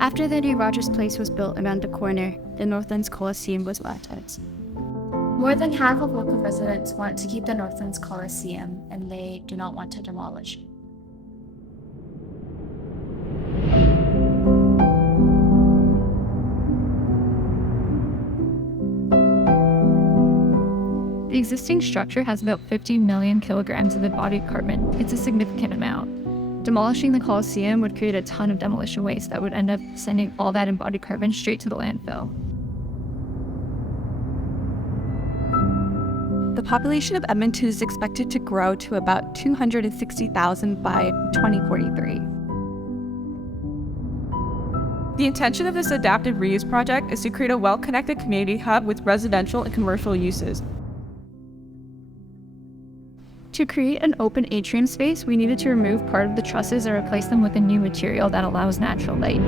After the new Rogers Place was built around the corner, the Northlands Coliseum was latticed. More than half of local residents want to keep the Northlands Coliseum, and they do not want to demolish it. The existing structure has about 50 million kilograms of embodied carbon. It's a significant amount. Demolishing the Coliseum would create a ton of demolition waste that would end up sending all that embodied carbon straight to the landfill. The population of Edmonton is expected to grow to about 260,000 by 2043. The intention of this adaptive reuse project is to create a well-connected community hub with residential and commercial uses. To create an open atrium space, we needed to remove part of the trusses and replace them with a new material that allows natural light.